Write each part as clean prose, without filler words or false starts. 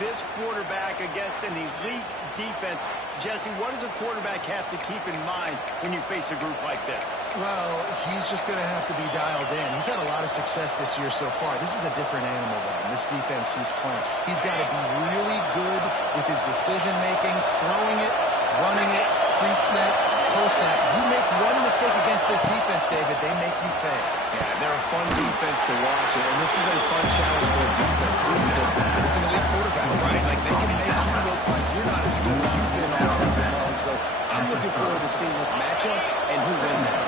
this quarterback against an elite defense. Jesse, what does a quarterback have to keep in mind when you face a group like this? Well, he's just going to have to be dialed in. He's had a lot of success this year so far. This is a different animal, though, this defense he's playing. He's got to be really good with his decision-making, throwing it, running it, pre-snap, post-snap. You make one mistake against this defense, David, they make you pay. Yeah, they're a fun defense to watch, and this is a fun challenge for a defense, too, because it's an elite quarterback, right? Like, they can make you look like you're not as good as you've been all season long. So I'm looking forward to seeing this matchup and who wins it.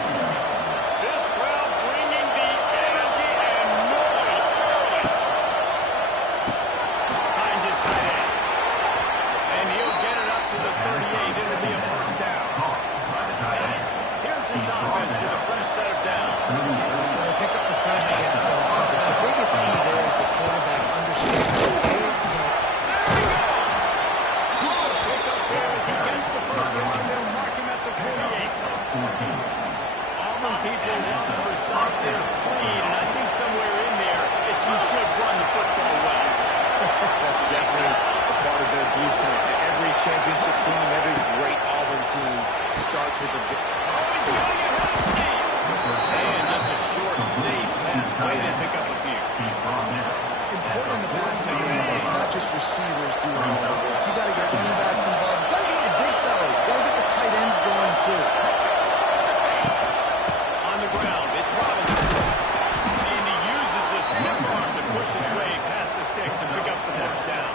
This crowd bringing the energy and noise early. Hines is tight end. And he'll get it up to the 38. It'll be a first down. Here's his offense with a fresh set of downs. They pick up the first against zone coverage. The biggest key there is the quarterback understands the game, so There he goes. Good pick up there as he gets the first down. They'll mark him at the 48. Auburn people want to recite their creed, and I think somewhere in there it's you should run the football well. That's definitely a part of their blueprint. Every championship team, every great Auburn team starts with a big... Oh, he's getting it high speed. And just a short and safe pass play to pick up a few. important in the passing game. It's not just receivers doing all the work. You got to get running backs involved. You got to get your big fellas. You got to get the tight ends going too. On the ground, it's Robinson. And he uses the stiff arm to push his way past the sticks and pick up the first down.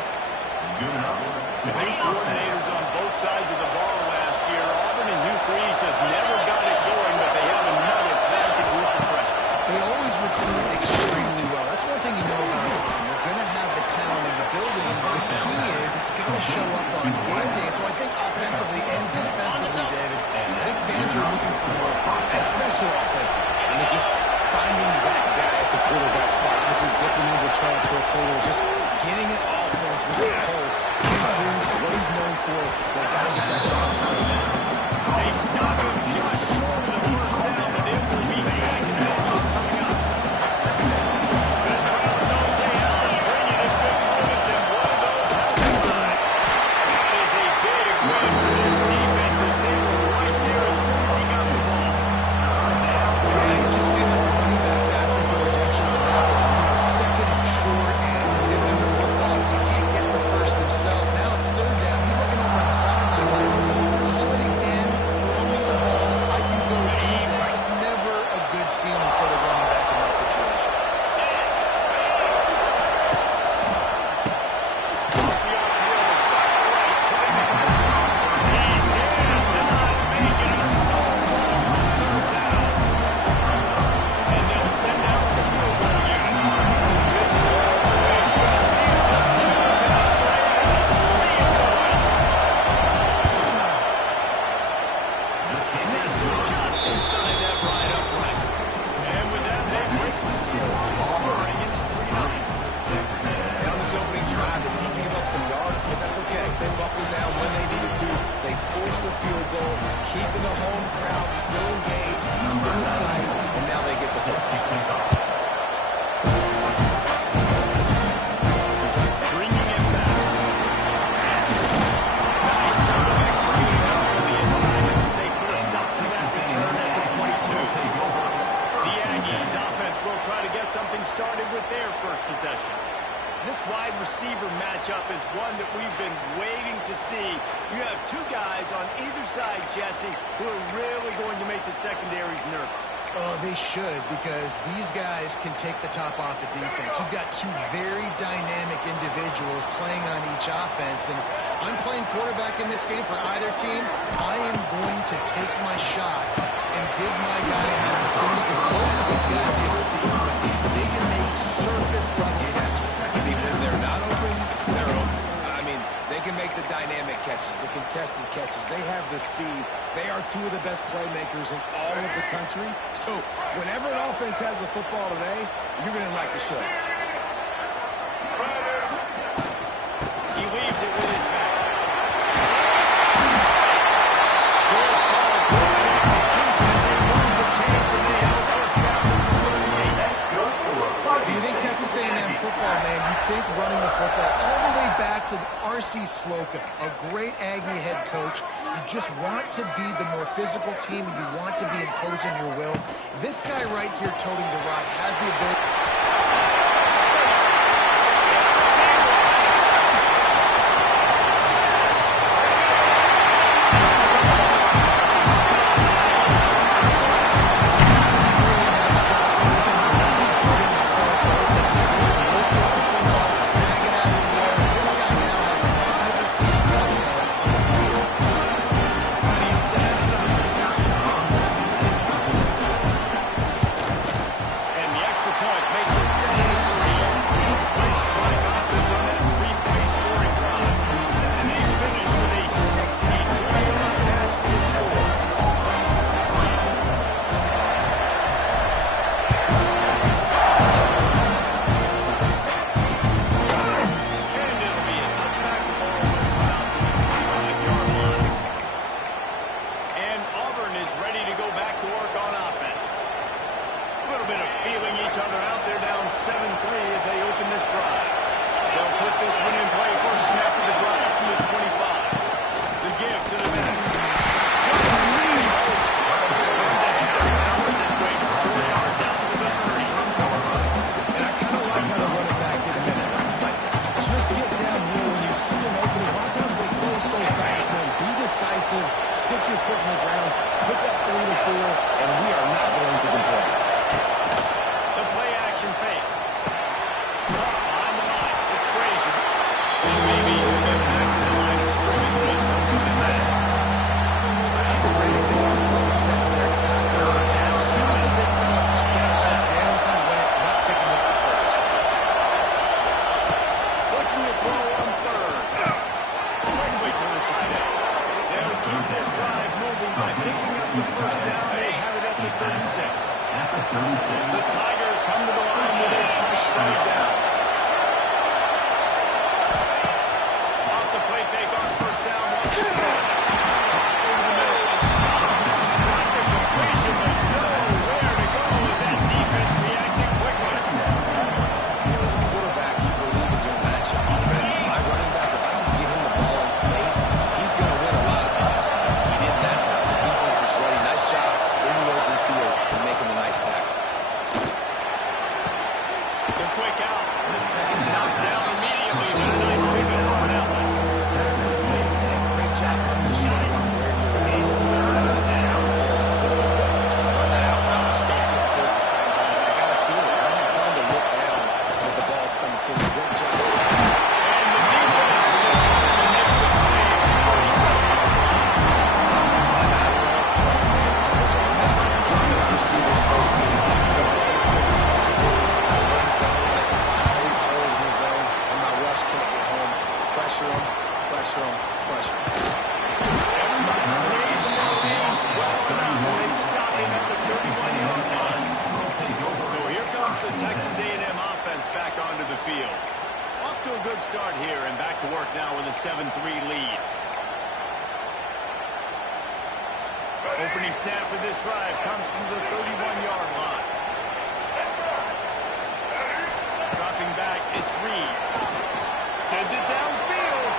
Great coordinators on both sides of the ball last year. Auburn and Hugh Freeze just never got it going, but they have another talented group of freshmen. They always recruit extremely well. That's one thing you know about Auburn. They're going to have the talent in the building. The key is it's got to show up on game day. So I think offensively and defensively, David, I think fans are looking for more, especially offensive. I mean, just finding that guy at the quarterback spot, obviously dipping into the transfer portal, just getting it offense with the pulse. Hugh Freeze, what he's known for, they got to get that sauce out of him. They stop him just short of the first down, and it will be second and just coming up. This crowd knows they have to bring it in big moments, and one of those has to lie. That is a big win for this defense as they were right there as soon as he got the ball. yeah, you just feel like the running back's asking for redemption on that one. You know, second and short and giving him the football. If he can't get the first himself, now it's third down. He's looking over on the sideline like, call it again, throw me the ball, I can go do this. It's never a good feeling for the running back in that situation. Keeping the home crowd still engaged, still excited, and now they get the football. Bringing it back. Nice job of executing all of the assignments as they put a stop to that return at the 22. The Aggies offense will try to get something started with their first possession. This wide receiver matchup is one that we've been waiting to see. You have two guys on either side, Jesse, who are really going to make the secondaries nervous. Oh, they should, because these guys can take the top off the defense. You've got two very dynamic individuals playing on each offense, and if I'm playing quarterback in this game for either team, I am going to take my shots and give my guy an opportunity, because both of these guys, they can make surface-level catches. Even if they're not open, they're open. I mean, they can make the dynamic catches, the contested catches. They have the speed. They are two of the best playmakers in all of the country. So whenever an offense has the football today, you're going to like the show. He leaves it with his back. You think Texas A&M football, man, you think running the football all the way back to to R.C. Slocum, a great Aggie head coach. You just want to be the more physical team, and you want to be imposing your will. This guy right here toting the rod has the ability. Stick your foot in the ground, pick up 3 to 4, and we are not going to complain. The play action fake. On the line, it's Frazier. And maybe he'll get back to the line of scrimmage with more than that. That's a great example of defense there. Tackler, as soon as the big fella caught the ball, down he went, not picking up the first. Looking to throw on third. Quickly to the tight end. They'll keep this drive moving by picking up the first down. They have it at the 36. The Tigers come to the line with a fresh set of downs. Off the play fake on first down. Over the middle. Got the completion, but nowhere to go as that defense reacted quickly. As a quarterback, you believe in your matchup. My running back, if I can get him the ball in space, he's going to win a lot of times. He did that time. The defense was ready. Nice job in the open field and making the nice tackle. The quick out. Knocked down immediately, but a nice pickup on that one. And great job understanding where you're at on the field. I know it sounds very simple, but run that out route and start getting towards the sidelines. I got to feel it. I don't have time to look down as the ball's coming to me. Great job. And the defense makes a play at 37. Those receivers' faces. Pressure him, pressure him, pressure him. Everybody stays in their lanes well enough when they stop him at the 31-yard line. So here comes the Texas A&M offense back onto the field. Off to a good start here and back to work now with a 7-3 lead. Opening snap for this drive comes from the 31-yard line. Dropping back, it's Reed. Sends it downfield.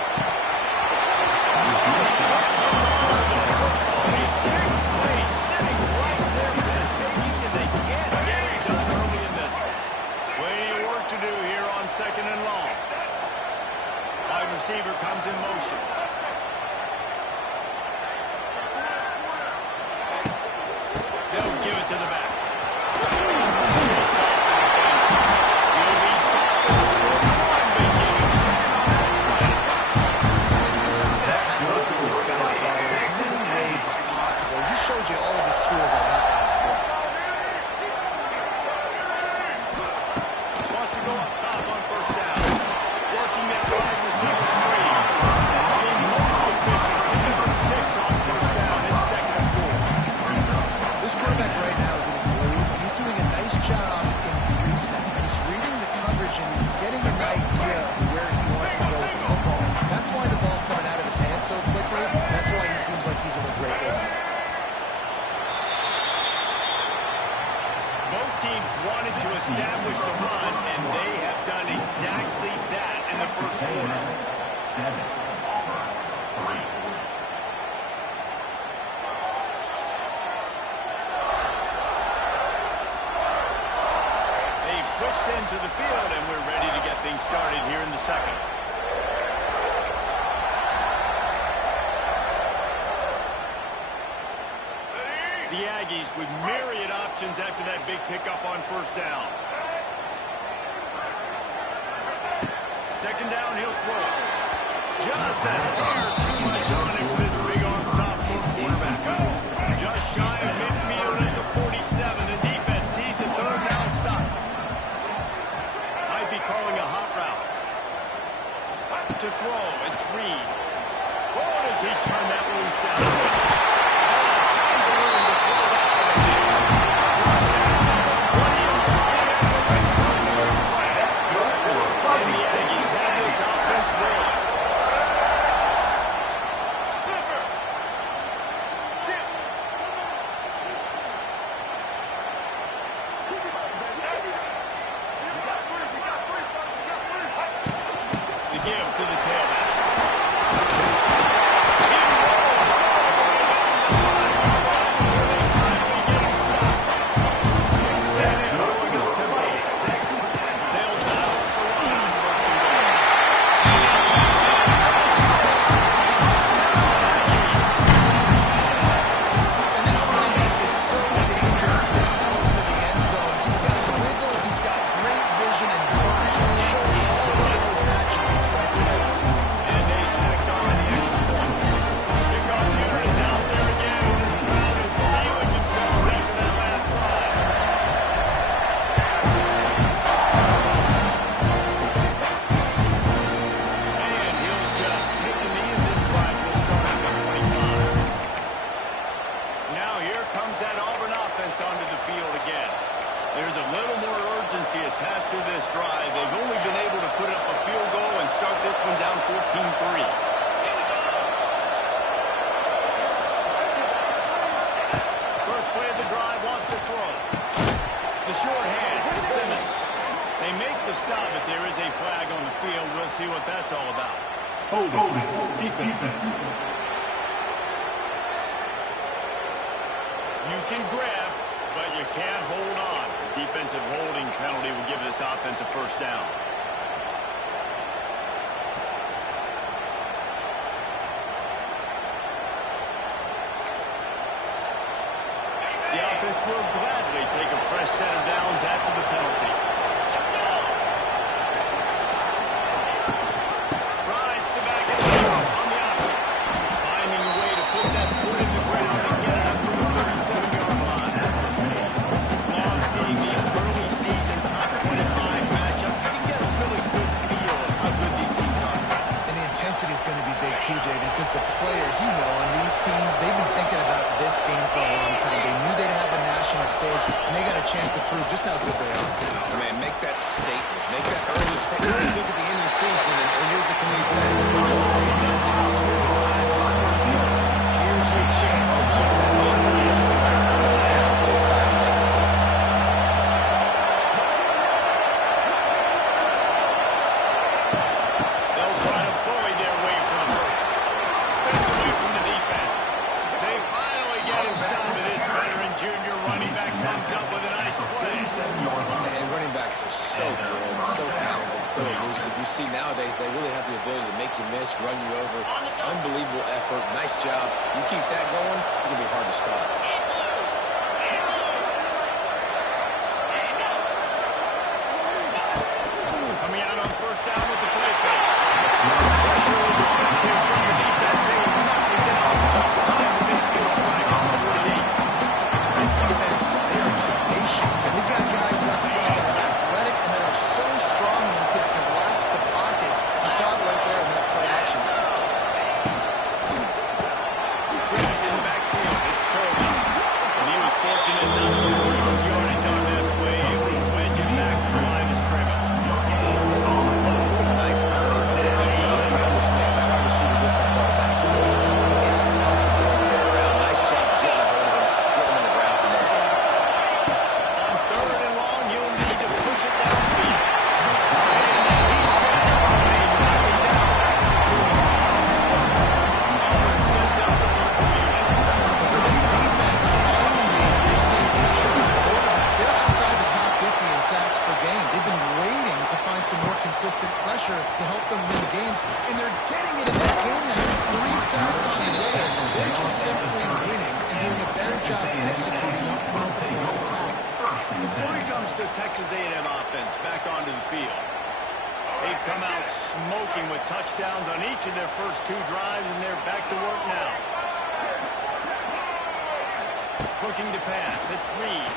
Big play sitting right there for the taking, and they can't get it done early in this one. Plenty of work to do here on second and long. Wide receiver comes in motion. They'll give it to the back. Takes off. He'll be stopped at the 41, but give him 10 on that play. This offense has to give this guy the ball in as many ways as possible. He showed you all of his tools on that last play. Wants to go up top on first down. Working that wide receiver screen. Being most efficient with number 6 on first down in second and 4. This quarterback right now is in a groove. He's doing a nice job in pre-snap. He's reading the coverage and he's getting an idea of where he wants to go with the football. That's why the ball's coming out of his hands so quickly. That's why he seems like he's in a great rhythm. Both teams wanted to establish the run, and they have done exactly that in the first quarter. They've switched into the field, and we're ready to get things started here in the second. The Aggies with myriad options after that big pickup on first down. Second down, he'll throw. Just a hair too much on it for this big-arm sophomore quarterback. Just shy of midfield at the 47. The defense needs a third down stop. Might be calling a hot route. To throw, it's Reed. Oh, does he turn that loose down? Attached to this drive. They've only been able to put up a field goal and start this one down 14-3. First play of the drive wants to throw. The short hand for Simmons. They make the stop, but there is a flag on the field. We'll see what that's all about. Holding. Defense. You can grab, but you can't hold on. The defensive holding penalty will give this offense a first down. The offense will gladly take a fresh set of downs after the penalty. Rides the back end on the option. Finding a way to put that foot in the ground and get it up to the 37-yard line. Love seeing these early season top 25 matchups. You can get a really good feel of how good these teams are. And the intensity is going to be big too, David, because the players, on these teams, they've been thinking about this game for a long time. They knew they'd have a national stage, and they got a chance to prove just how good they are. Oh, man, make that statement. Make that early statement. You always look at the end of the season, and here's the committee saying, top 25 seeds. Here's your chance to put that on. It's about to go down big time in the season. They'll try to bully their way for the first. Spins away from the defense. They finally get him stopped. This veteran junior running back comes up with a nice play. And running backs are so good, so talented, so elusive. You see nowadays they really have the ability to make you miss, run you over. Unbelievable effort. Nice job. You keep that going, it's going to be hard to stop. Coming out on first down with the play fake. Pressure was effective from the defense. They knocked it down just behind the midfield stripe on the 48. This defense, they are tenacious, and we've got guys up front that are athletic and that are so strong and could collapse the pocket. You saw it right there in that play action. Grabbed in the backfield. It's Colby. And he was fortunate not to lose yardage on that play. Able to wedge it back to the line of scrimmage. Nice play, but they really have to understand that wide receiver gets that ball back. It's tough to get him in the ground. Nice job getting a hold of him, getting him in the ground from that game. executing up front for an attack. So here comes the Texas A&M offense back onto the field. They've come out smoking with touchdowns on each of their first 2 drives, and they're back to work now. Looking to pass. It's Reed.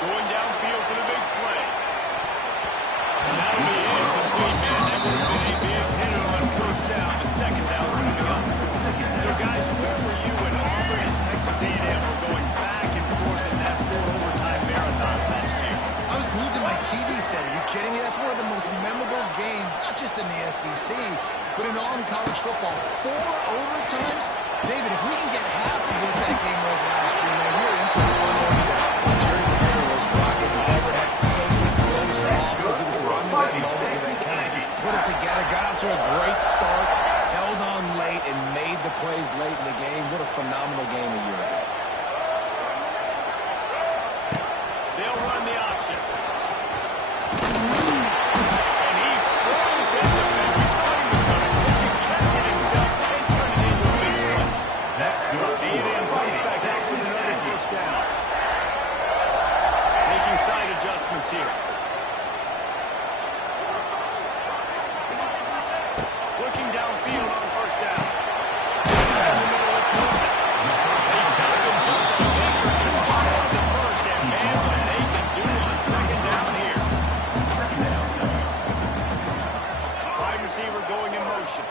Going downfield for the big play. And that'll be incomplete, man. That would have been a big hitter on first down, but second down coming up. So, guys, where were you when Auburn and Texas A&M were going back and forth in that 4-overtime marathon last year? I was glued to my TV set. Are you kidding me? That's one of the most memorable games, not just in the SEC, but in all in college football. 4 overtimes? David, if we can get half of what that game was last year, man, we're in for one more. Jerry Mayer was rocking. Auburn had so many close losses. It was finally that moment where they kind of put it together, got out to a great start, held on late, and made the plays late in the game. What a phenomenal game a year ago. They'll run the option. And he throws at the defender. He thought he was going to pitch it, catch it himself, and turn it into a big one. That's good. A&M comes back out with another first down. Making side adjustments here. Looking downfield on first down. In the middle, it's moving. They stopped him just a meter or 2 short of the first, and man, what they can do on second down here. Wide receiver going in motion.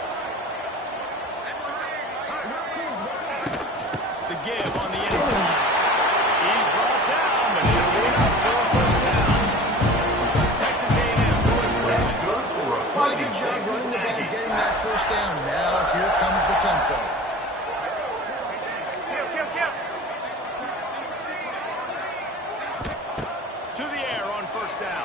The give on the inside. He's brought down, but it'll be enough for a first down. Texas A&M going for it. Well, good job running the ball, getting that first down. Now, here comes the tempo. To the air on first down.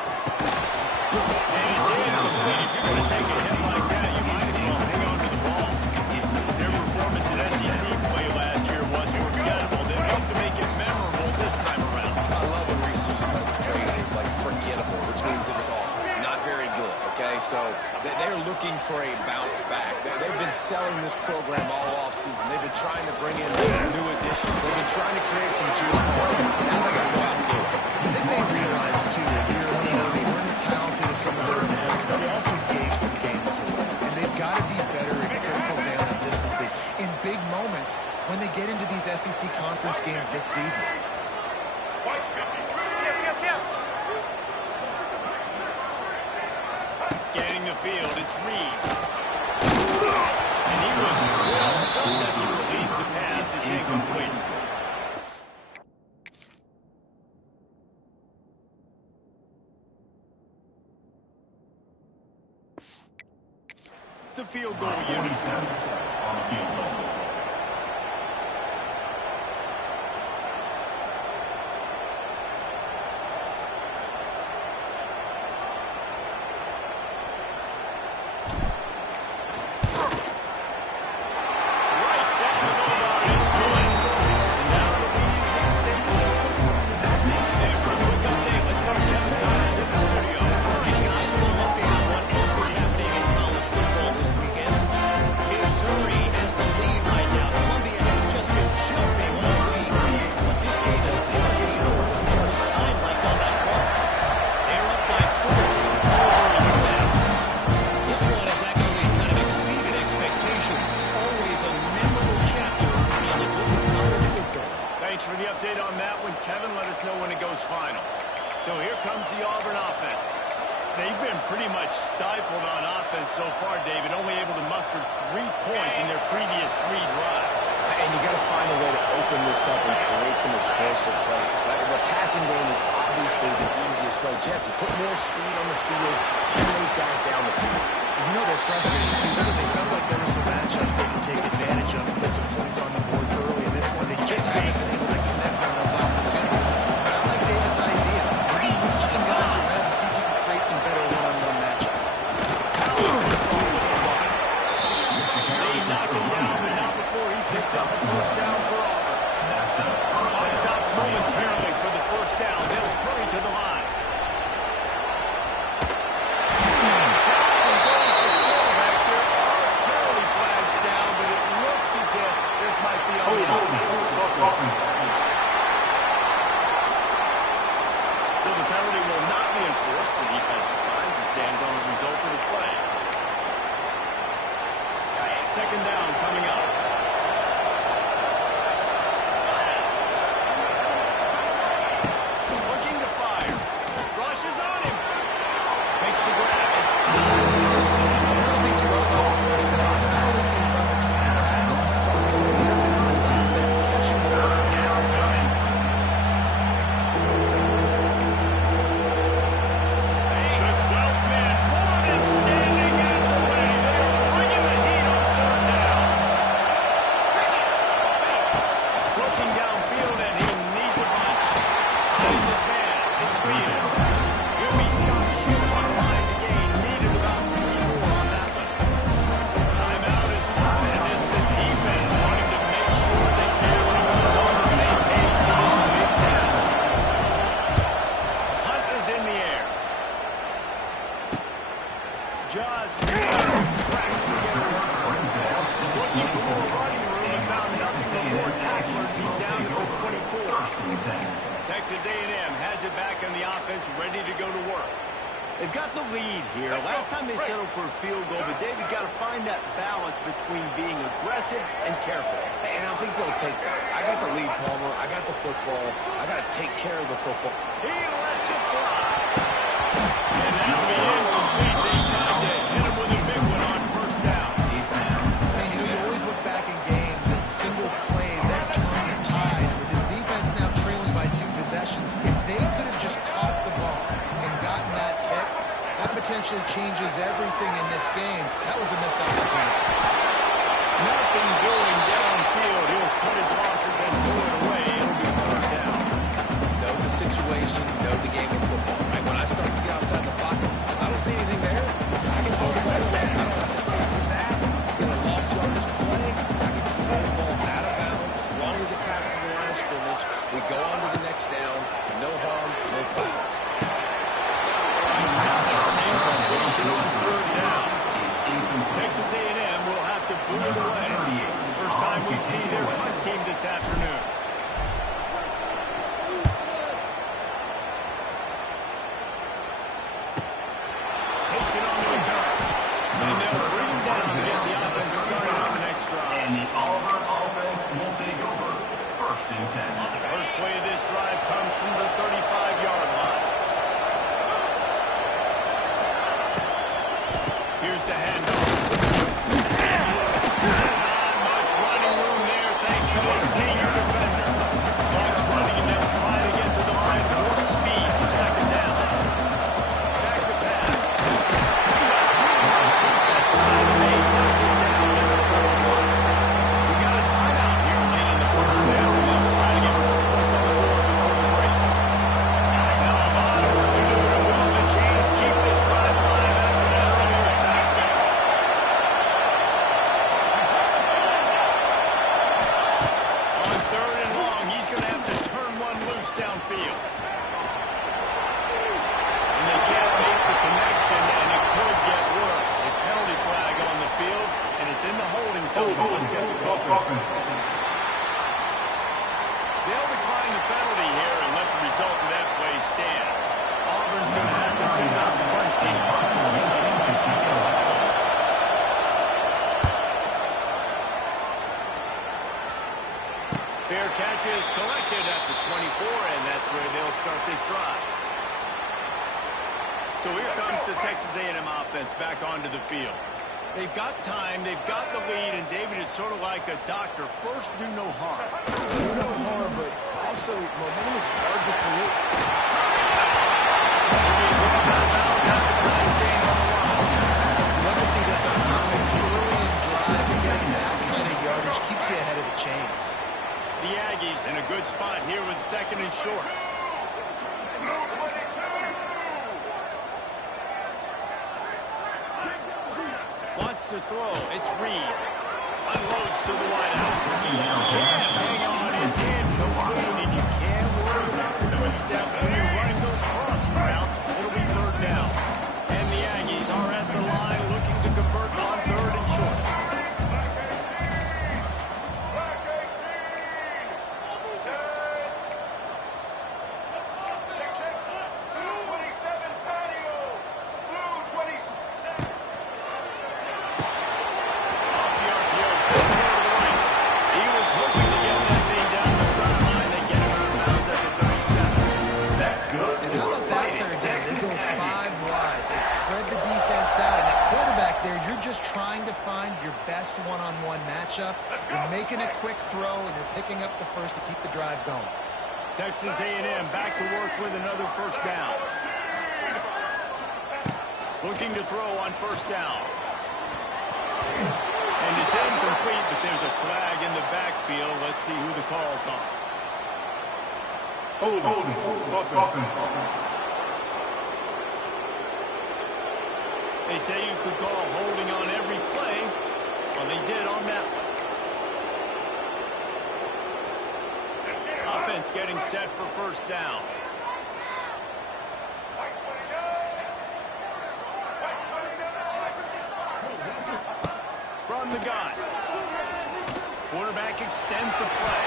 And it's incomplete. If you're going to take a hit like that, you might as well hang on to the ball. Their performance at SEC play last year was forgettable. They hope to make it memorable this time around. I love when Reese uses like phrases like forgettable, which means it was awful, not very good, okay? So they're looking for a bounce back. They've been selling this program all offseason. They've been trying to bring in new additions. They've been trying to create some juice. Now they got to go out and do it. They may realize, too, they weren't as talented as some of their opponents, but they also gave some games away. And they've got to be better at critical down and distances in big moments when they get into these SEC conference games this season. Scanning the field, it's Reed. And he was drilled just as he released the pass. It's incomplete. It's the field goal unit. 47 on the field goal. So here comes the Auburn offense. They've been pretty much stifled on offense so far, David, only able to muster 3 points in their previous 3 drives. And you got to find a way to open this up and create some explosive plays. The passing game is obviously the easiest way. Jesse, put more speed on the field, bring those guys down the field. You know they're frustrated, too, because they felt like there were some matchups they can take advantage of and put some points on the board early. In this one, they just haven't been able to connect on those opportunities. But I like David's idea. Maybe move some guys around and see if you can create some better one-on-one matchups. They knock him down, but not before he picks up a first down for Auburn. Clock stops momentarily for the first down. They'll hurry to the line. Texas A&M has it back on the offense, ready to go to work. They've got the lead here. Last time they settled for a field goal, but David got to find that balance between being aggressive and careful. And I think they'll take that. I got the lead, Palmer. I got the football. I got to take care of the football. He lets it fly. And that'll be incomplete. They tried to hit him with a big one on first down. Man, you always look back in games and single plays that turn the tide. With this defense now trailing by 2 possessions, if they could have just caught the ball and gotten that pick, that potentially changes everything in this game. That was a missed opportunity. Nothing doing downfield. He'll cut his losses and throw it away. It'll be third down. Know the situation, know the game of football. Right? When I start to get outside the pocket, I don't see anything there. I can throw the ball. I don't have to take a sack, get a lost yardage play. I can just throw the ball out of bounds. As long as it passes the line of scrimmage, we go on to the next down. No harm, no foul. Incompletion on third down. Texas A&M will have to boot it away. First time we've seen their punt team this afternoon. Takes it on the return. And they'll bring him down to get the offense started on the next drive. And the Auburn offense will take over. First and 10. First play of this drive comes from the 35-yard line. Here's the handoff. Not much running room there thanks to the senior defender. Clock's running and they'll try to get to the line with speed for second down. Back to pass. We got a timeout here late in the first half, and they'll try to get more points on the board before the break. Now a lot of work to do, and will the Chains keep this drive alive after that earlier sack? On third and long, he's going to have to turn one loose downfield. And they can't make the connection, and it could get worse. A penalty flag on the field, and it's in the holding zone. Let's get the call. They'll decline the penalty here and let the result of that play stand. Auburn's going to have to send out the punt team. Fair catch is collected at the 24, and that's where they'll start this drive. So here comes the Texas A&M offense back onto the field. They've got time, they've got the lead, and David is sort of like a doctor. First, do no harm. Do no harm, but also momentum is hard to create. Love to see this on offense. Early in drives, getting that kind of yardage keeps you ahead of the chains. The Aggies in a good spot here with second and short. Wants to throw. It's Reed. Unloads to the wideout. Can't hang on. It's incomplete, and you can't worry about the footstep when you're running those crossing routes. It'll be third down. And the Aggies are at the line looking to convert on third and short. Trying to find your best one-on-one matchup. You're making a quick throw, and you're picking up the first to keep the drive going. Texas A&M back to work with another first down. Looking to throw on first down. And it's incomplete, but there's a flag in the backfield. Let's see who the call's on. They say you could call holding on every play. Well, they did on that one. Offense getting set for first down. From the gun. Quarterback extends the play.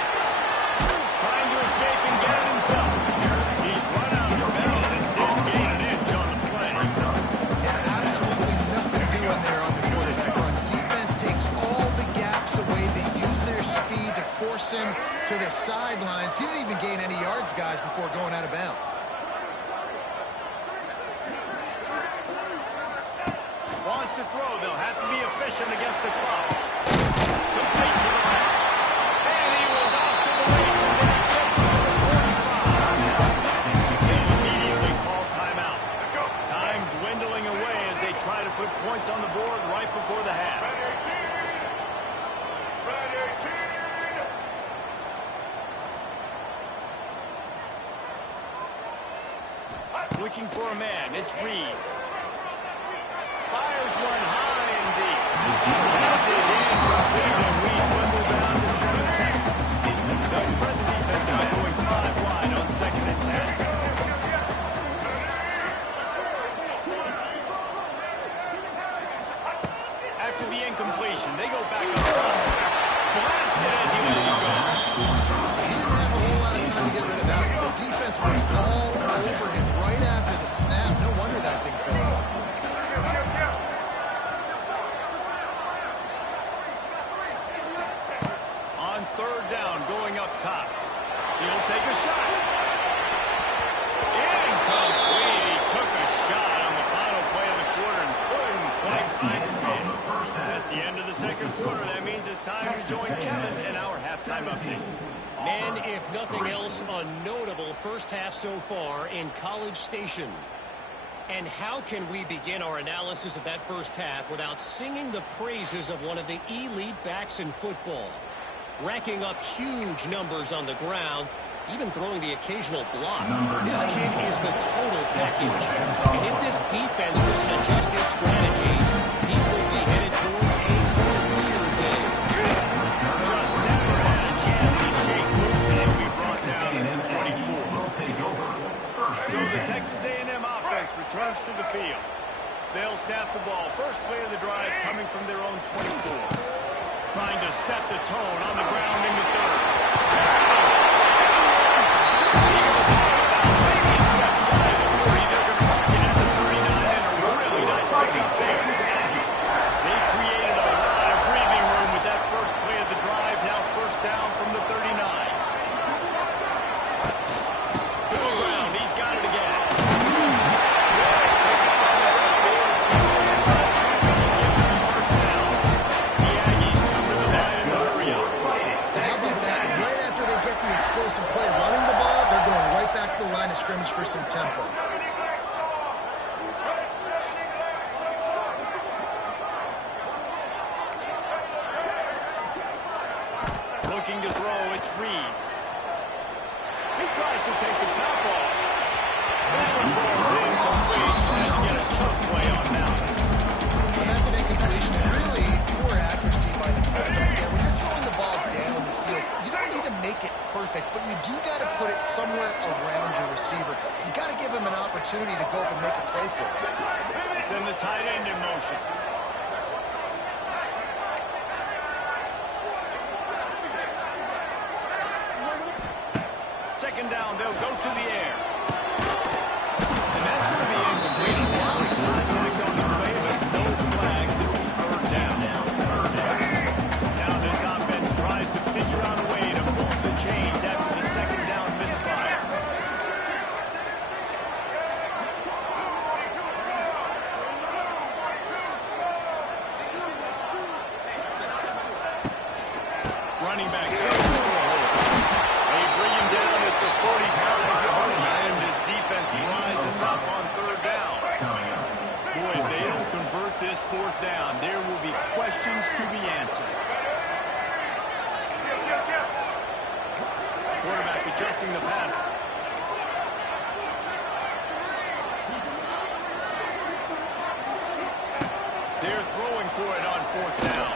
Trying to escape and get it himself. sidelines. He didn't even gain any yards, guys, before going out of bounds. Wants to throw. They'll have to be efficient against the clock. Complete to the back. And he was off to the races, and he gets it to the 45. They immediately call timeout. Time dwindling away as they try to put points on the board right before the half. Looking for a man. It's Reed. Fires one high and deep. This is incomplete, and we dwindle down to 7 seconds. The spread the defense out going 5 wide on 2nd and 10. After the incompletion, they go back up top. Blasted as he lets it go. He didn't have a whole lot of time to get rid of that. The defense was all over him right after the snap. No wonder that thing fell off. On 3rd down, going up top. He'll take a shot. Incomplete. He took a shot on the final play of the quarter and couldn't quite find his man. That's the end of the 2nd quarter. That means it's time to join Kevin in our halftime update. And if nothing else, a notable first half so far in College Station. And how can we begin our analysis of that first half without singing the praises of one of the elite backs in football? Racking up huge numbers on the ground, even throwing the occasional block. This kid is the total package. And if this defense doesn't adjust its strategy, he could be headed towards a career day. Just never had a chance to shake loose, and he'll be brought down to the 24. So the Texas A&M offense returns to the field. They'll snap the ball. First play of the drive coming from their own 24. Trying to set the tone on the ground into 3rd. He goes out of bounds, maybe a step shy of the 40. They're going to mark it at the 39, and a really nice pickup there. They created a lot of breathing room with that first play of the drive. Now 1st down from the 39. To the ground. He's got it again. Explosive play running the ball, they're going right back to the line of scrimmage for some tempo. Looking to throw, it's Reed. He tries to take the top off. That one falls incomplete. Trying to get a choke play on that one. And that's an incompletion. Really poor accuracy by the quarterback there. When you're throwing the ball down the field, you don't need to make it perfect, but you do got to put it somewhere around your receiver. You got to give him an opportunity to go up and make a play for it. Send the tight end in motion. Second down, they'll go to the air. And that's going to be incomplete. A lot of contact on the play, but no flags. It will be 3rd down. Now this offense tries to figure out a way to move the chains after the 2nd down misfire. Running back. They bring him down at the 45-yard line. This defense rises up on 3rd down. Boy, if they don't convert this 4th down, there will be questions to be answered. Quarterback adjusting the pattern. They're throwing for it on 4th down.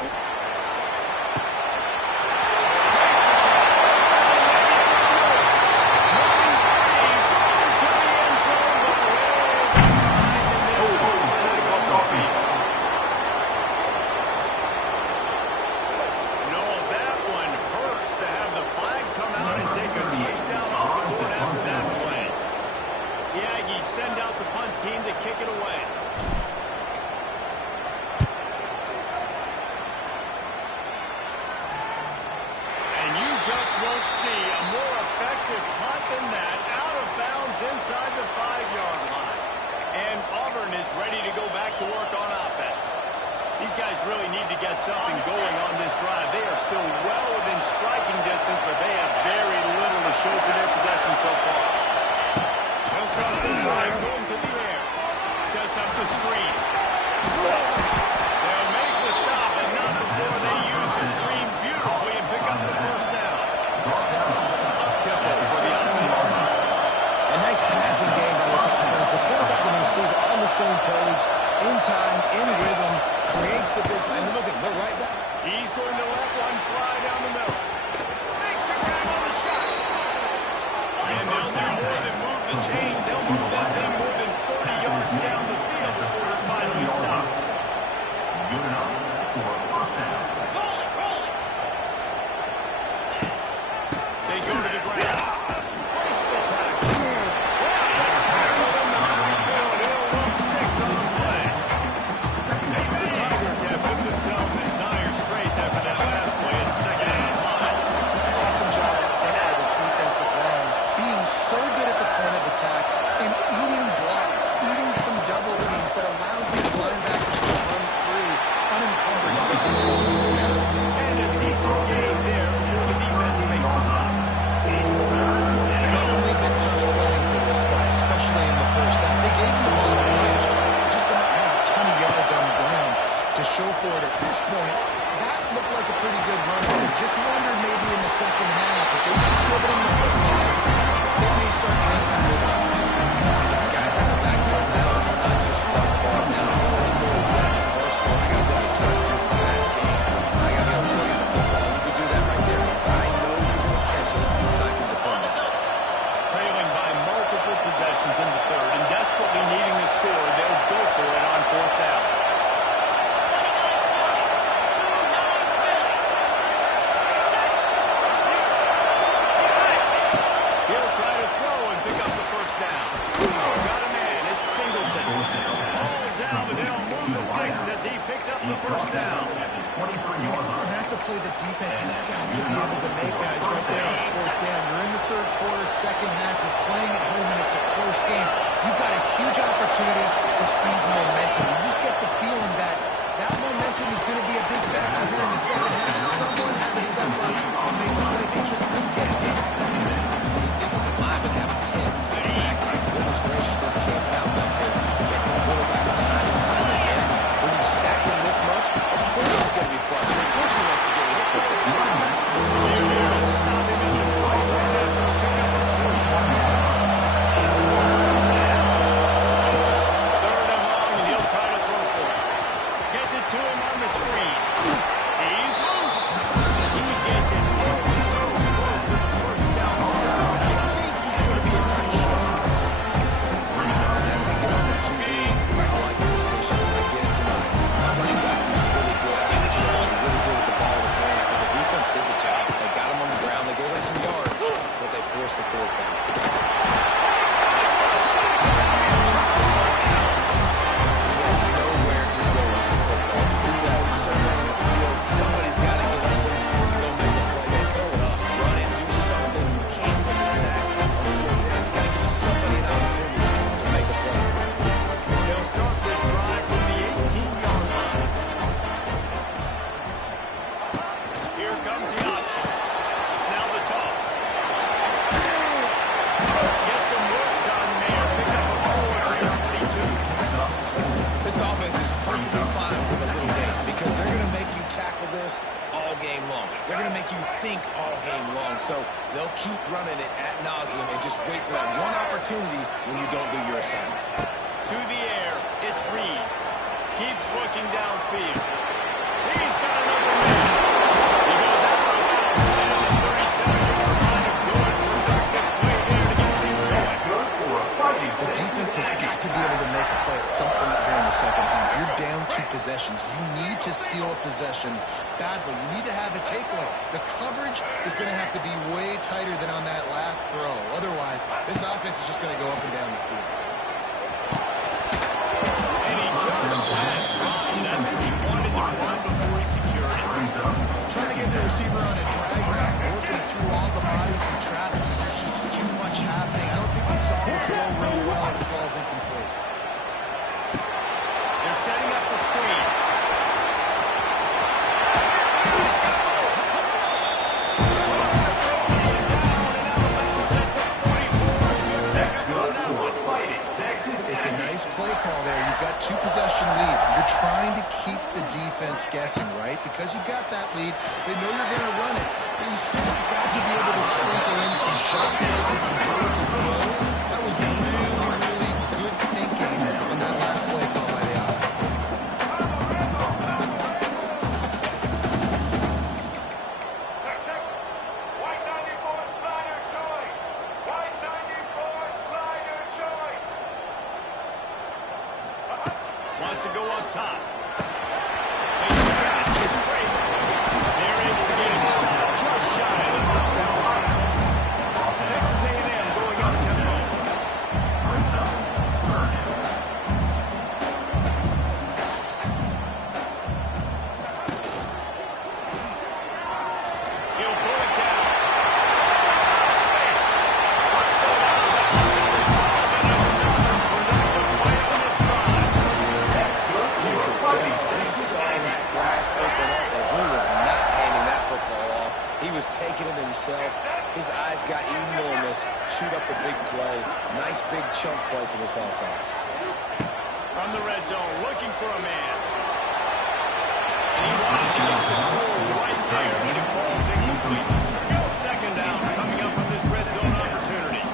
Send out the punt team to kick it away. And you just won't see a really need to get something going on this drive. They are still well within striking distance, but they have very little to show for their possession so far. They'll start this drive going to the air. Sets up the screen. They'll make the stop, and not before they use the screen beautifully and pick up the first down. Up-tempo for the offense. A nice passing game by this offense. The quarterback and the receiver on the same page, in time, in rhythm, creates the big play. And look at them, they're right back. He's going to let one fly down the middle. Makes a grab on the shot. And they'll do more than move the chains. They'll move that thing more than 40 yards down the field before it's finally stopped. Good enough for a first down. They go to the ground. Breaks the tackle. The tackle in the backfield. He'll lose 6 on the play. The Tigers have put themselves in dire straits after that last play at 2nd and 5. Awesome job up front by this defensive line. Being so good at the point of attack and eating blocks, eating some double teams that allows these linebackers to run free, unencumbered. And a decent game there before the defense makes a stop. Definitely been tough sledding for this guy, especially in the first half. They gave him a lot of range, but they just don't have a ton of yards on the ground to show for it at this point. That looked like a pretty good run. Just wondered maybe in the second half if they keep giving him the football, they may start playing some good ones. Guys on the back foot now, it's not just one ball now. First of all, I got to be able to trust you in the last game. I got to be able to throw you the football. You can do that right there. I know you're going to catch it, and I can defend it. Trailing by multiple possessions in the third and desperately needing to score, they'll go for it on 4th down. He'll try to throw and pick up the first down. Got a man, it's Singleton. All down, but they'll move the sticks as he picks up the first down. And that's a play the defense has got to be able to make, guys, right there on 4th down. You're in the third quarter, second half, you're playing at home, and it's a close game. You've got a huge opportunity to seize momentum. You just get the feeling that that momentum is going to be a big factor here in the second half. Someone had to step up and make the play. They just couldn't get it done. These defensive linemen have kids. Goodness gracious, they're camped out back there. Getting the quarterback time and time again. When you sack him this much, of course he's going to be frustrated. Of course he wants to get rid of the football. They're here to stop him in the throw and after a pickup of 2. 3rd and long, and he'll try to throw for it. Gets it to him on the screen. He's loose. He gets it so close to the first down. I think he's going to be a nice shot. I like the decision. I get it tonight. My running back was really good after the catch and really good with the ball in his hands, but the defense did the job. They got him on the ground. They gave him some yards, but they forced the 4th down. Nowhere to go with the football. You can tell somewhere in the field, somebody's got to get up and go make a play. They throw it up, run it, do something. You can't take a sack. You got to give somebody an opportunity to make a play. They'll start this drive from the 18-yard line. Here comes the option. Now the toss. Get some work done there. Pick up a 4 here at 32. This offense is perfectly fine with a little game because they're going to make you tackle this all game long. They're going to make you think all game long. So they'll keep running it ad nauseum and just wait for that one opportunity when you don't do your assignment. To the air, it's Reed. Keeps looking downfield. He's got an open man. He goes out of bounds right on the 37-yard line. A good, productive play there to get things going. The defense has got to be able to make a play at some point here in the second half. You're down 2 possessions. You need to steal a possession badly. You need to have a takeaway. The coverage is going to have to be way tighter than on that last throw. Otherwise, this offense is just going to go up and down the field. And he just had tried. I think he wanted to run before he secured it. Trying to get the receiver on a drag route, working through all the bodies in traffic. There's just too much happening. I don't think he saw the throw really well and it falls incomplete. They're setting up the screen. possession lead. You're trying to keep the defense guessing, right? Because you've got that lead, they know you're going to run it. But you still got to be able to sprinkle in some shot plays and some vertical throws. That was really, really good thinking on that last play call by the offense. Wants to go up top. Makes the catch. It's great. They're able to get him stopped just shy of the first down line. Texas A&M going up tempo. He'll pull it down. Space. Wrestled out of bounds at the 12 and another play on this drive. You could tell he saw that grass open up and he was not handing that football off. He was taking it himself. His eyes got enormous. Chewed up a big play. Nice big chunk play for this offense. From the red zone, looking for a man. And he wanted to get the score right there, but it falls incomplete. Second down, coming up on this red zone opportunity.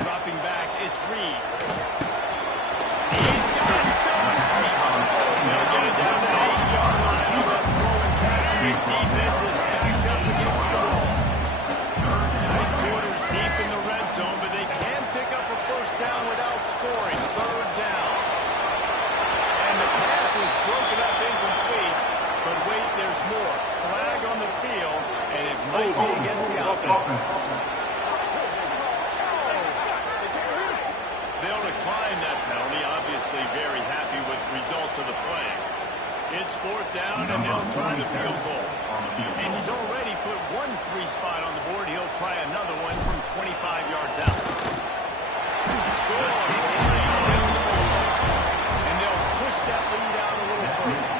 Dropping back, it's Reed. He's got it still on his feet. They'll get it down to the 8-yard line on that throw and catch. The defense is backed up against the wall. Three quarters deep in the red zone, but they can pick up a first down without scoring. Third down. And the pass is broken up incomplete. But wait, there's more. Flag on the field, and it might be against the offense. They'll decline that penalty, obviously very happy with the results of the play. It's fourth down, and they'll try the field goal. And he's already put 1-3 spot on the board. He'll try another one from 25 yards out. And they'll push that lead out a little further.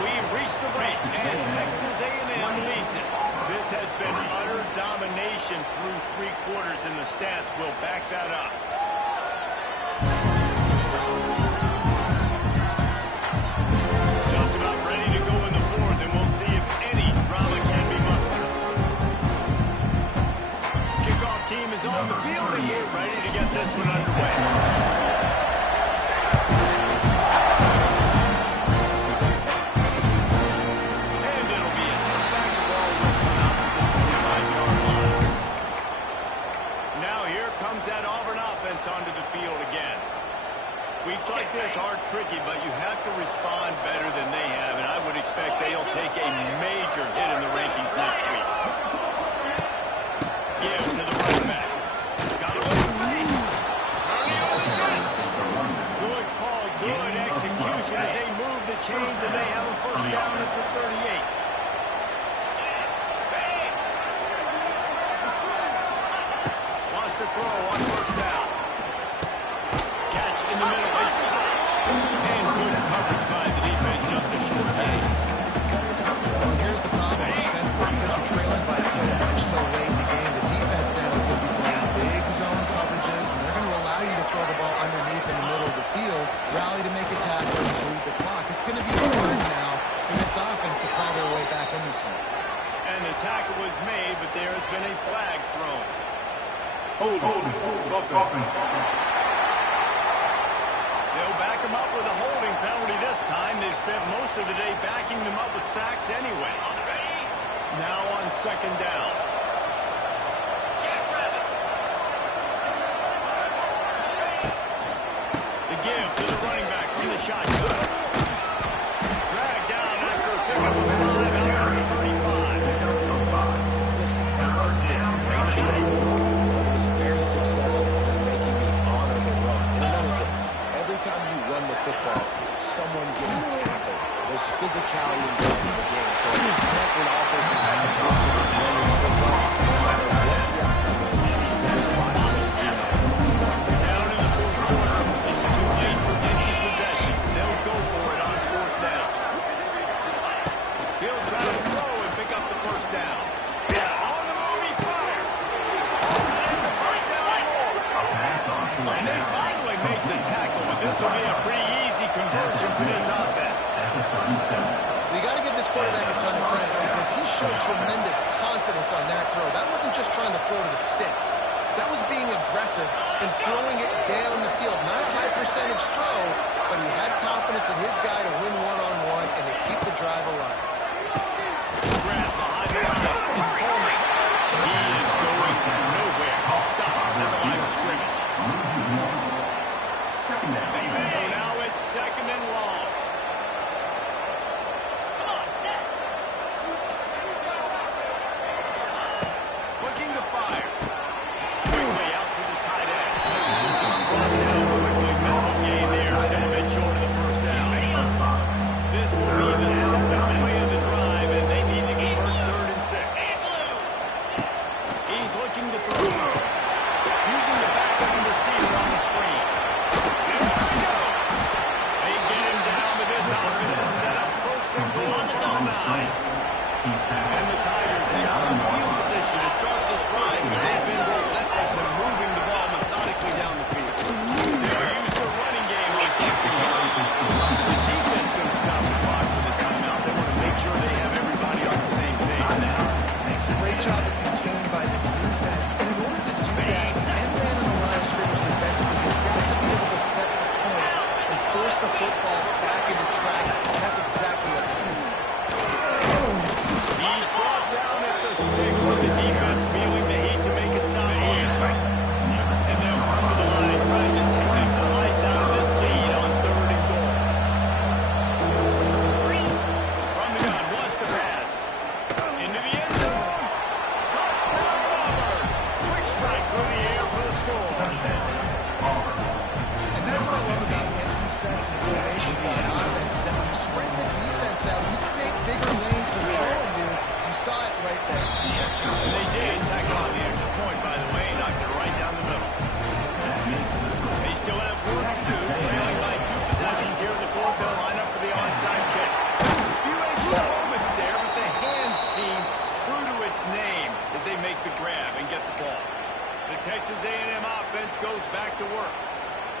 We've reached the break, and Texas A&M leads it. This has been utter domination through 3 quarters, and the stats will back that up. Just about ready to go in the fourth, and we'll see if any drama can be mustered. Kickoff team is on the field, and we're ready to get this one underway. And it'll be a touchback. The ball will come out to the 25-yard line. Now here comes that Auburn offense onto the field again. Weeks like this are tricky, but you have to respond better than they have, and I would expect they'll take a major hit in the rankings next week. Give to the running back. Got a little space. Turning on the Jets. Good call, good execution as they move the chains, and they have a first down at the 38. Wants to throw on first down. Catch in the middle. It's caught. And good coverage by the defense. Just a short gain. Here's the problem offensively, because you're trailing by so much so late in the game. The defense now is going to be playing big zone coverages, and they're going to allow you to throw the ball underneath in the middle of the field, rally to make a tackle, and bleed the clock. It's going to be hard now for this offense to claw their way back in this one. And the tackle was made, but there has been a flag thrown. Hold. They'll back him up with a holding penalty this time. They've spent most of the day backing them up with sacks anyway. Now on second down. The give to the running back from the shotgun. Dragged down after a pickup of 5 out to the 35. Listen, that wasn't the greatest run, but it was very successful in making me honor the run. And another thing, every time you run the football, someone gets tackled. There's physicality involved in the game. So when offenses have to run the football, no matter what the outcome is, there's body weight to that. Down in the fourth quarter, it's too late for empty possessions. They'll go showed tremendous confidence on that throw. That wasn't just trying to throw to the sticks. That was being aggressive and throwing it down the field. Not a high percentage throw, but he had confidence in his guy to win one-on-one and to keep the drive alive. Grab behind the line. It's Coleman. He is going nowhere. Stop at the line of scrimmage. Second down. So now it's second and long. Looking to fire. Quickly out to the tight end. He's brought down quickly. Minimum gain there. Still a bit short of the first down. This will be the second play of the drive, and they need to convert 3rd and 6. He's looking to throw. Using the back as a receiver on the screen. And there he goes. They get him down to this offense to set up 1st and goal from the 9. And the Tigers in tough field position to start this drive, but they've been relentless in moving the ball methodically down the field. They'll use the running game on 1st and goal. The defense going to stop the clock for the timeout. They want to make sure they have everybody on the same page. Great job of contained by this defense. And in order to do that, and ran on the line of scrimmage defensively, he's got to be able to set the point and force the football back into traffic. And that's exactly what he did. He's brought down at the 6 with the defense feeling the heat to make a stop here. And they'll come to the line trying to take a slice out of this lead on 3rd and goal. From the gun, wants to pass. Into the end zone. Touchdown, Auburn. Quick strike through the air for the score. And that's what I love about empty sets and formations on offense is that when you spread the defense out, you create bigger lanes to throw into. You saw it right there. And they did tack on the extra point, by the way, knocked it right down the middle. They still have work to do, trailing by 2 possessions here in the 4th. They'll line up for the onside kick. A few anxious moments there, but the hands team true to its name as they make the grab and get the ball. The Texas A&M offense goes back to work.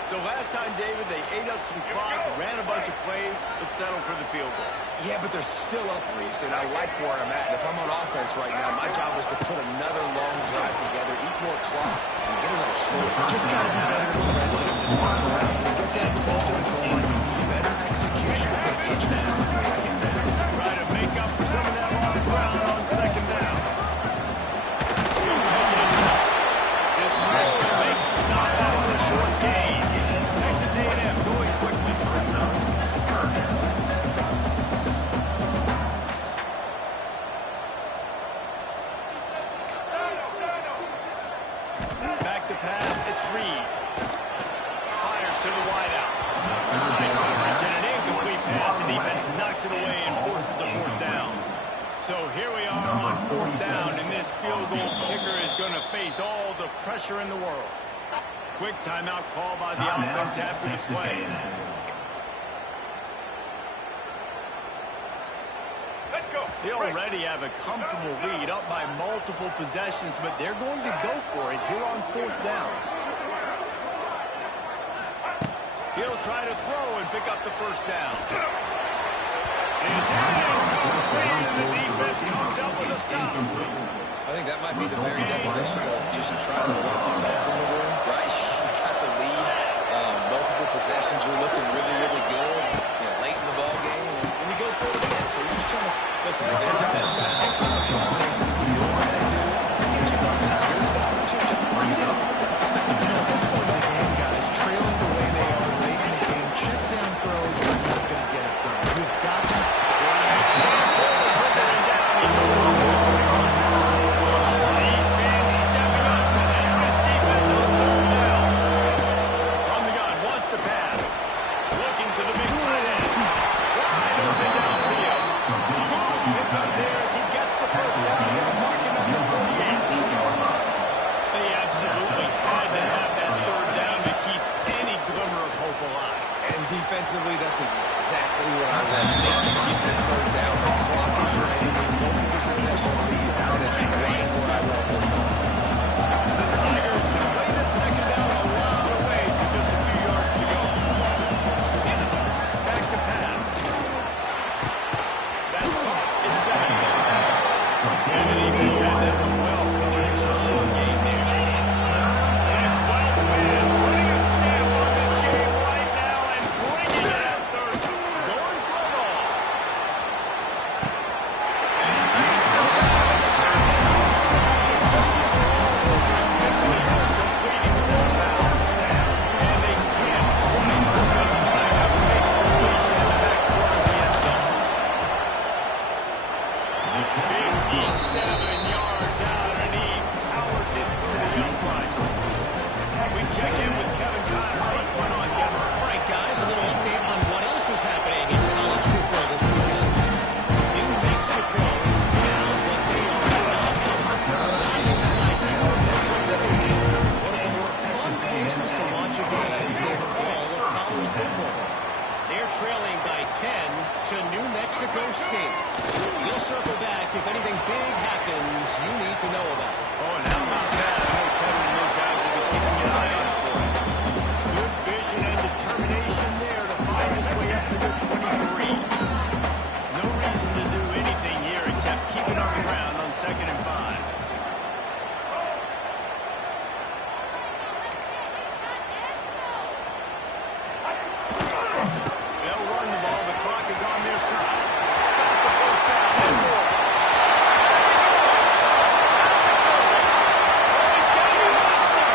So last time, David, they ate up some clock, ran a bunch of plays, but settled for the field goal. Yeah, but they're still up, Reese, and I like where I'm at. And if I'm on offense right now, my job is to put another long drive together, eat more clock, and get another score. Just got to be better in the red zone this time around. When you get down close to the goal line, you need better execution to put a touchdown. Try to make up for some of that lost ground on 2nd down. He'll take it himself. This freshman makes the stop after a short gain. Texas A&M going quickly. Back to pass, it's Reed. Fires to the wideout. High coverage and an incomplete pass. The defense knocks it away and forces a 4th down. So here we are on 4th down, and this field goal kicker is going to face all the pressure in the world. Quick timeout call by the offense after the play. Let's go. They already have a comfortable lead, up by multiple possessions, but they're going to go for it here on 4th down. He'll try to throw and pick up the 1st down. It's incomplete, and the defense comes up with a stop. I think that might be the very definition of just trying to run something in the room, right? You got the lead, multiple possessions, you're looking really, really good, late in the ball game, and you go for it again. So you're just trying to, listen, it's their job to stop. Make the offense do what they do, get your offense to stop. It's your job. At this point in the game, guys, trailing the way they are late in the game, check down throws are not going to get it done. You've got to... These fans stepping up to help this defense on 3rd down. From the gun, wants to pass. Looking to the big tight end. Wide open downfield. Good pick up there as he gets the 1st down to the marking at the 48. They absolutely had to have that 3rd down to keep any glimmer of hope alive. And defensively, that's exactly what I want. They can get the 3rd down. The clock is remaining, multiple possession lead, and it's right where I want this offense. The Tigers can play this 2nd down a lot of ways with just a few yards to go. Back to pass. That's caught. It's 7. And the defense had that one well covered. Just a short game there. And 12 men putting a stamp on this game right now and bringing it out third. Going for it all. And he makes the grab in the back. Possessions are all over and simply completing his own bounds. And they can't quite hook up time after making completion in the back corner of the end zone. 57 yards out, and he powers it through the upright. We check in with Kevin Connors. What's going on, Kevin? All right, guys, a little update on what else is happening in college football this weekend. New Mexico is down, but they are not out. Not inside Minnesota Stadium. One of the more fun places to watch a game in all of college football. They're trailing by 10 to New Mexico State. We'll circle back if anything big happens you need to know about. Oh, and how about that? I know Kevin and those guys will be keeping an eye on it for us. Good vision and determination there to find his way up to the 23. No reason to do anything here except keep it on the ground on 2nd and 5. They'll run the ball. The clock is on their side. Back to first down. There's more. He's got to be Wester.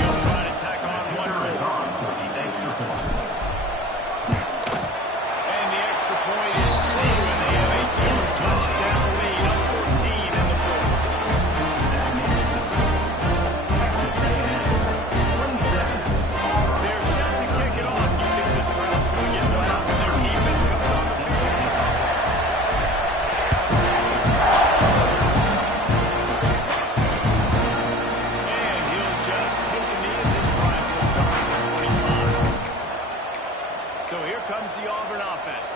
He'll try to tack on one more. And the extra point is through, and they have a 2-touchdown lead of 14 in the fourth. They're set to kick it off. You think this crowd's going to get loud when their defense comes on the field? And he'll just take a knee, and this drive will start at the 25. So here comes the Auburn offense.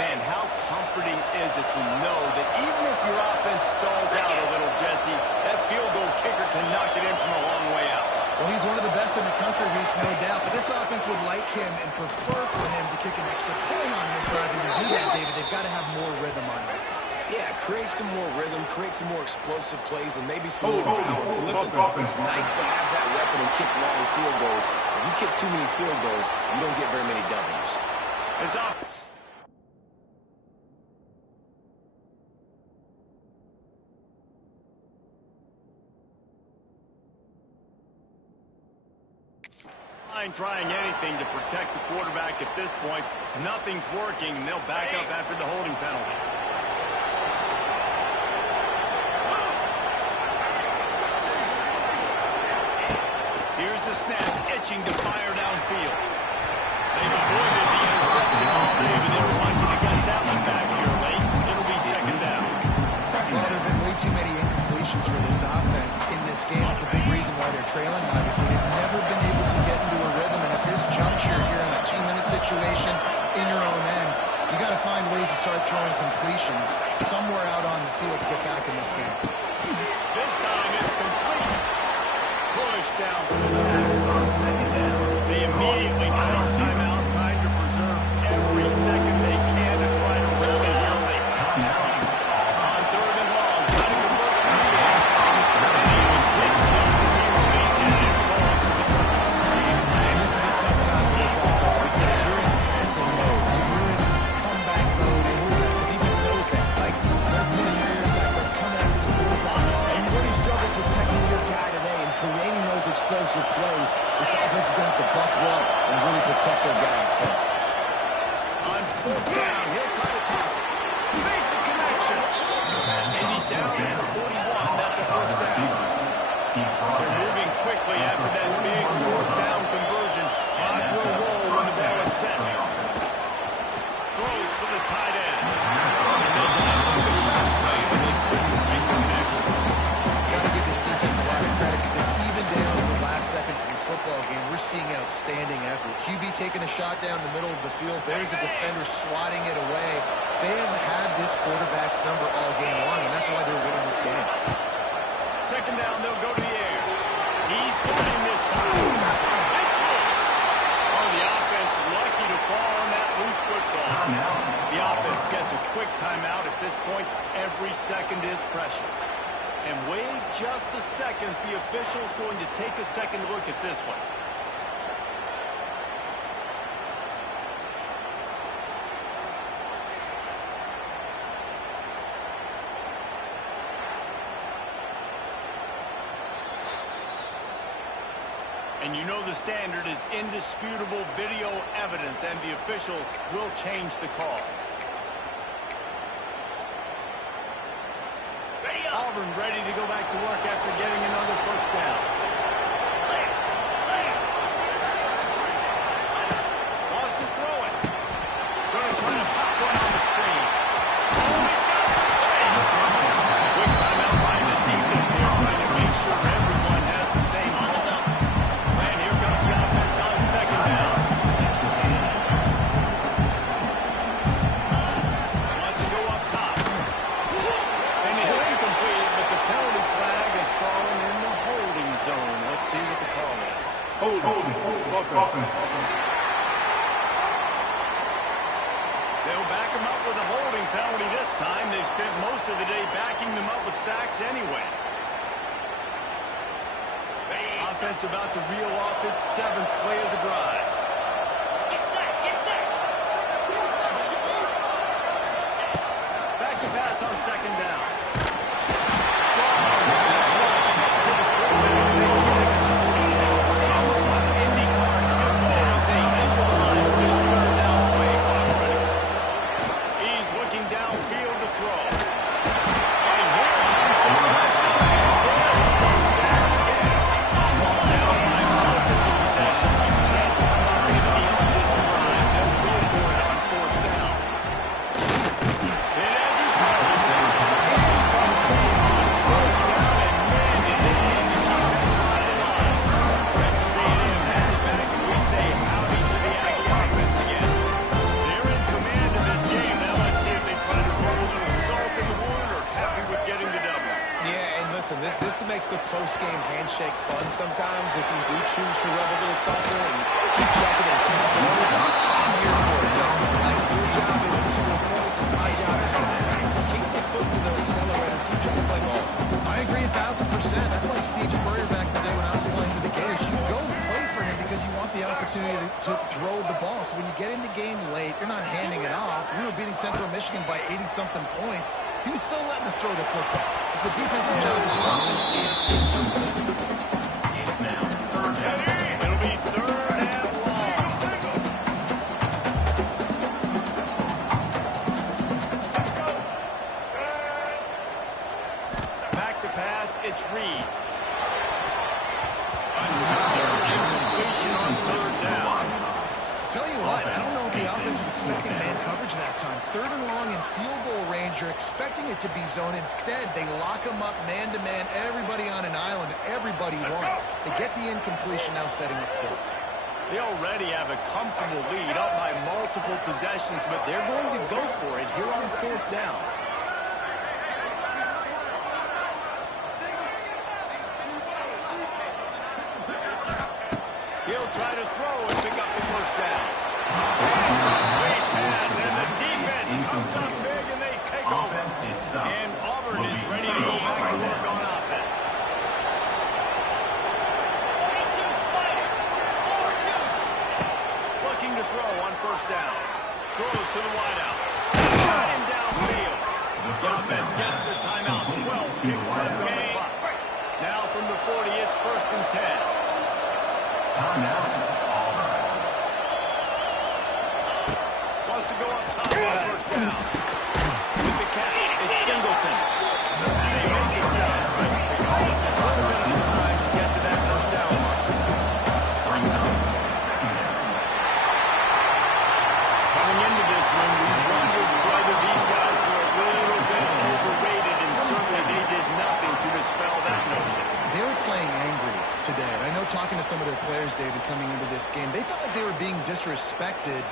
Man, how comforting is it to know that even if your offense stalls out a little, Jesse, that field goal kicker can knock it in from a long way out. Well, he's one of the best in the country, Reese, no doubt. But this offense would like him and prefer for him to kick an extra point on this drive. And to do that, David, they've got to have more rhythm on offense. Yeah, create some more rhythm, create some more explosive plays, and maybe some more balance. And listen, it's nice to have that weapon and kick long field goals. If you kick too many field goals, you don't get very many W's. It's up. Trying anything to protect the quarterback at this point. Nothing's working, and they'll back up after the holding penalty. Here's the snap, itching to fire downfield. They've avoided the interception all day, but they're lucky to get that one back here late. It'll be 2nd down. Well, there have been way too many incompletions for this offense in this game. It's a big reason why they're trailing, obviously. They've never been able to get into a rhythm, and at this juncture here in a 2-minute situation in your own end, you got to find ways to start throwing completions somewhere out on the field to get back in this game. This time it's complete. Push down for the tackle. They immediately call timeout, trying to preserve every second they can to try to rest it here late. On 3rd and long, trying to convert from the end. And he was hit just as he released it, and it falls to the ground. And this is a tough time for this offense because you're in passing mode. You're in comeback mode, and the defense knows that. Like, they're putting areas back, they're coming after the quarterback. And you really struggle protecting your guy today and creating those explosive plays. This offense is going to have to buckle up and really protect their guy in front. On 4th down, he'll try to toss it. Makes a connection. And he's down at the 41. That's a first down. They're moving quickly after that big 4th down conversion. Clock will roll when the ball is set. Throws for the tight end. we're seeing outstanding effort. QB taking a shot down the middle of the field. There's a defender swatting it away. They have had this quarterback's number all game long, and that's why they're winning this game. Second down, they'll go to the air. He's got him this time. It's loose. Oh, the offense lucky to fall on that loose football. The offense gets a quick timeout. At this point, every second is precious. And wait just a second. The official's going to take a second look at this one. And you know the standard is indisputable video evidence, and the officials will change the call. Auburn ready to go back to work after getting another first down. Wants to throw it. Going to try to pop one on the screen. Oh, he's got some space. Quick timeout by the defense here, trying to make sure everyone has the same call. And here comes the offense on second down. Wants to go up top. And it's incomplete, but the penalty flag has fallen in the holding zone. Let's see what the call is. Holding. They'll back him up with a holding penalty this time. They've spent most of the day backing them up with sacks anyway. Offense about to reel off its 7th play of the drive. Get set. Back to pass on second down. IndyCar tempo as they head to the line for this third down play already. He's looking downfield to throw. And here comes the rush. Down by multiple possessions. You can't come up empty on this drive. They'll go for it on fourth down. And as he throws, incomplete on fourth down, and man, did they hit the defense right in line. Texas A&M has it back, and we say howdy to the Aggie offense again. They're in command of this game. Now let's see if they try to throw a little salt in the wound or happy with getting the W. Yeah, and listen, this makes the post-game handshake fun sometimes if you do choose to rub a little something and keep checking and keep scoring. I'm here for it, Justin. Like, your job is to score points. It's my job is to keep the foot to the accelerator, keep trying to play ball. I agree 1,000%. That's like Steve Spurrier back in the day when I was playing with the Gators. You go and play for him because you want the opportunity to throw the ball. So when you get in the game late, you're not handing it off. We were beating Central Michigan by 80-something points. He was still letting us throw the football. It's the defense's job to stop. It's now third down. It'll be third and long. Back to pass, it's Reed. Another incompletion on third down. Tell you what, I don't know if the offense was expecting man coverage that time. Third and long in field goal range, you're expecting it to be zone. Instead, they lock them up man-to-man, everybody on an island, everybody won. They get the incompletion, now setting up fourth. They already have a comfortable lead up by multiple possessions, but they're going to go for it here on fourth down. He'll try to throw and pick up the first down. Great pass, and the defense comes up big, and they take over. Offense is stopped. And Auburn is ready to go back to work on offense. 22 Spider. 4-2. Looking to throw on first down. Throws to the wideout. Got him downfield. The offense gets the timeout. 12 kicks left on the clock. Now from the 40, it's first and 10. Timeout, Auburn. Wants to go up top on first down. With the catch, it's Singleton. And they make the stop. It costs a little bit of time to get to that first down mark. Bring up second down. Coming into this one, we wondered whether these guys were a little bit overrated, and certainly they did nothing to dispel that notion. They were playing angry today. And I know talking to some of their players, David, coming into this game. They felt like they were being disrespected.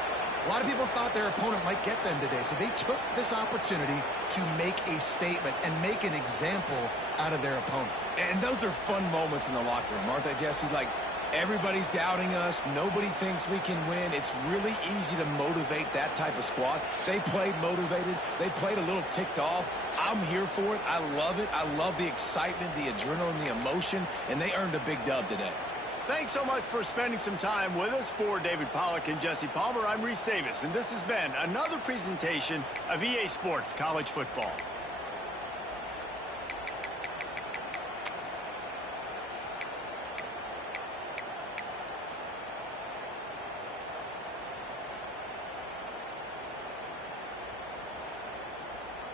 A lot of people thought their opponent might get them today, so they took this opportunity to make a statement and make an example out of their opponent. And those are fun moments in the locker room, aren't they, Jesse? Like, everybody's doubting us. Nobody thinks we can win. It's really easy to motivate that type of squad. They played motivated. They played a little ticked off. I'm here for it. I love it. I love the excitement, the adrenaline, the emotion, and they earned a big dub today. Thanks so much for spending some time with us. For David Pollack and Jesse Palmer, I'm Reese Davis, and this has been another presentation of EA Sports College Football.